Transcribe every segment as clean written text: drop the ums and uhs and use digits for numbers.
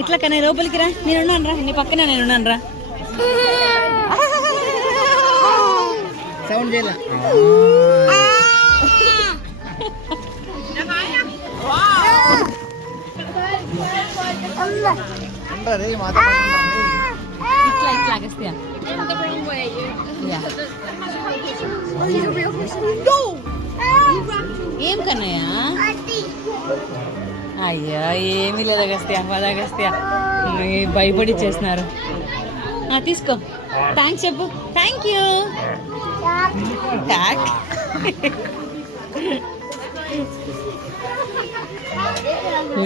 ఇట్లా కన్నా లోపలికి రా, నేనున్నాను రా, నీ పక్కన నేనున్నాను రా. సౌండ్ చేయాల. ఇట్లా ఇట్లా ఆగేస్తాయా ఏం కన్నయ్యా? అయ్యా ఏమీ లేదు అగస్త్యా, అగస్త్యా భయపడి చేస్తున్నారు. తీసుకో, థ్యాంక్స్ చెప్పు. Thank you.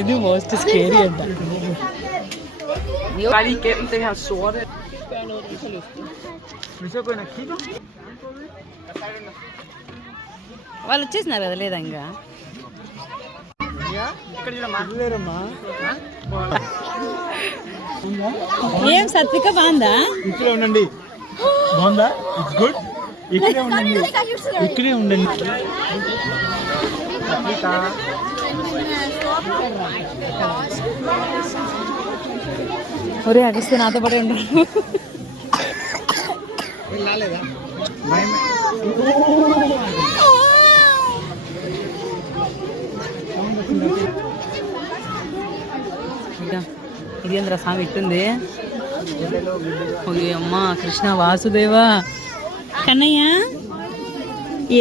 ఇది మోస్ట్ స్కేరీ అంట. Bare lige gennem det her sorte. వాళ్ళు వచ్చేసినారు కదా, లేదా ఇంకా? ఏం సత్విక బాగుందా? ఇక్కడే ఉండండి. బాగుందా? It's good. ఇక్కడే ఉండండి, ఇక్కడే ఉండండి. ఒరే అగస్తే నాతో పాటు ఉండు. ఇదేంద్ర స్వామి ఇట్టుంది. ఓకే అమ్మా, కృష్ణ వాసుదేవా కన్నయ్య.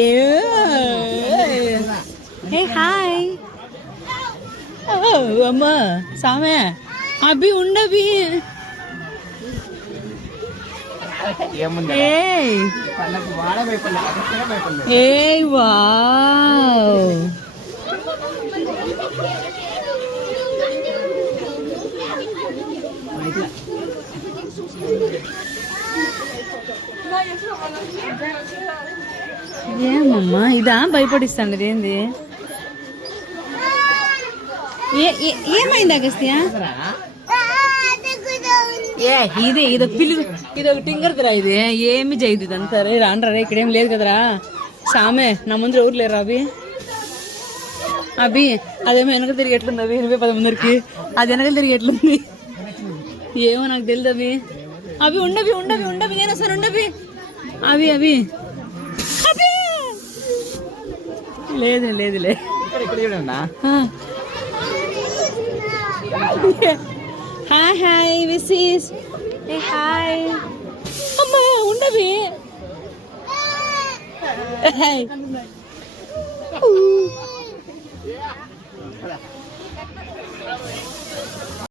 ఏ హాయ్ అమ్మా సామే అభి ఉండవి. ఏ వావ్, ఏమమ్మా ఇదా భయపడిస్తాండి? ఇదేంది? ఏమైంది అగస్త్య? ఇదో పిల్లి, ఇదొక టింగర్దిరా. ఇది ఏమి చేయదు ఇదంతా. రే రాండ్రా, ఇక్కడేం లేదు కదరా సామే. నా ముందు ఎవరు లేరు. అభి అదేమో వెనక తిరిగి ఎట్లుంది? అవి 20 ముందరికి అది వెనకలు తిరిగి ఎట్లుంది ఏమో నాకు తెలియదు. అవి ఉండవి నేను వస్తాను. ఉండవి అవి లేదులే. హాయ్ విసిస్. హాయ్ అమ్మా, ఉండవి.